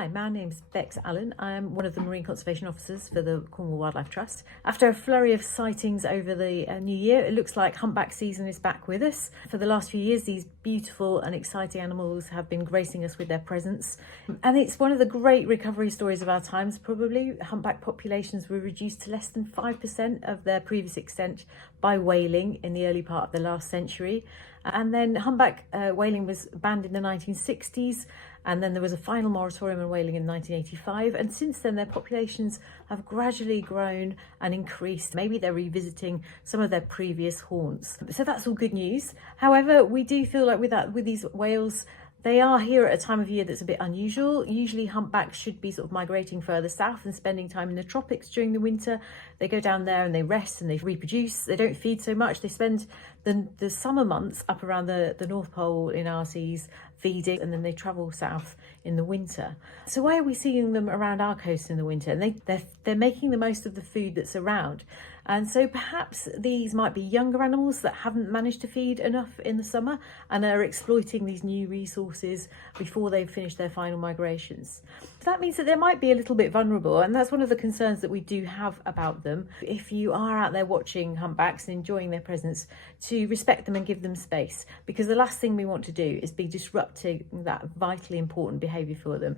Hi, my name's Bex Allen. I'm one of the Marine Conservation Officers for the Cornwall Wildlife Trust. After a flurry of sightings over the new year, it looks like humpback season is back with us. For the last few years, these beautiful and exciting animals have been gracing us with their presence. And it's one of the great recovery stories of our times, probably. Humpback populations were reduced to less than 5% of their previous extent by whaling in the early part of the last century. And then humpback whaling was banned in the 1960s, and then there was a final moratorium on whaling in 1985, and since then their populations have gradually grown and increased. Maybe they're revisiting some of their previous haunts. So that's all good news. However, we do feel like with these whales, they are here at a time of year that's a bit unusual. Usually humpbacks should be sort of migrating further south and spending time in the tropics during the winter. They go down there and they rest and they reproduce. They don't feed so much. They spend the summer months up around the North Pole in our seas feeding, and then they travel south in the winter. So why are we seeing them around our coast in the winter? And they're making the most of the food that's around. And so perhaps these might be younger animals that haven't managed to feed enough in the summer and are exploiting these new resources before they've finished their final migrations. So that means that they might be a little bit vulnerable, and that's one of the concerns that we do have about them. If you are out there watching humpbacks and enjoying their presence, to respect them and give them space, because the last thing we want to do is be disrupting that vitally important behaviour for them.